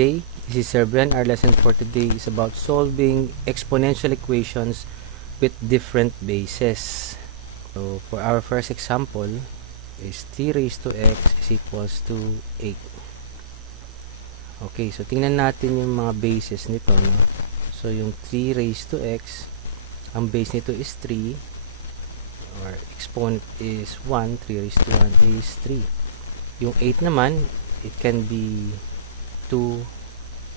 today, this is our lesson about solving exponential equations with different bases. So for our first example is t raised to x equals to 8. Okay, so tingnan natin yung mga bases nito. So yung t raised to x, ang base nito is 3. It's going to be 1 t raised to x. Yung ito naman, it's going to be 2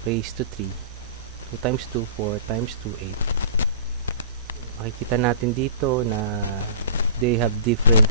raised to 3 times 2 times 6. Tignan natin dito na we have different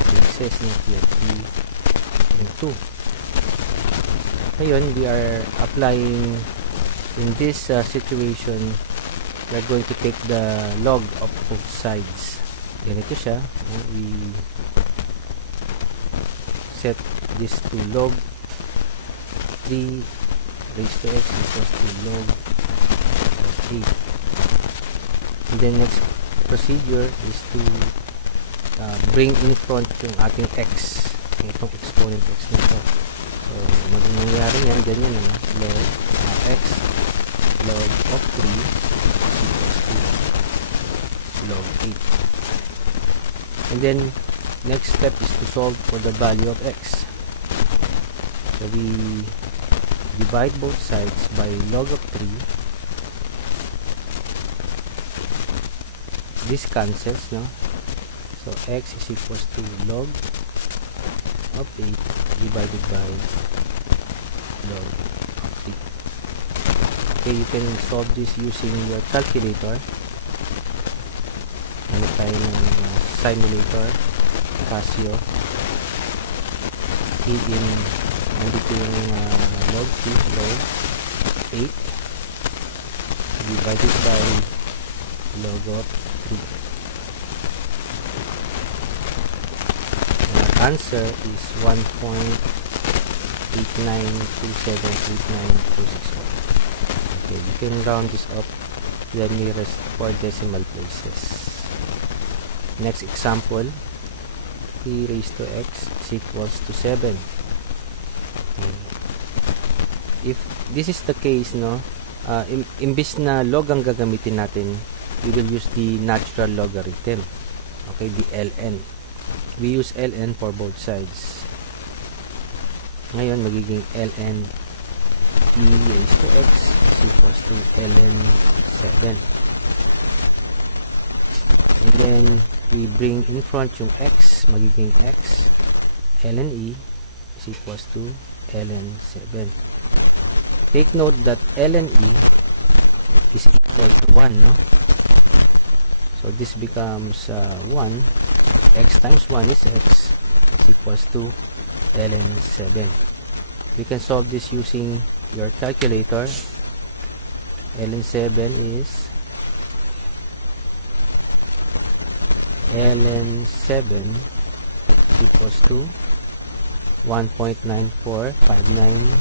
Take note that ln so this becomes 1 times 1 is 6 equals to 7. You can solve this using your calculator. ln 7 is ln 7 1.94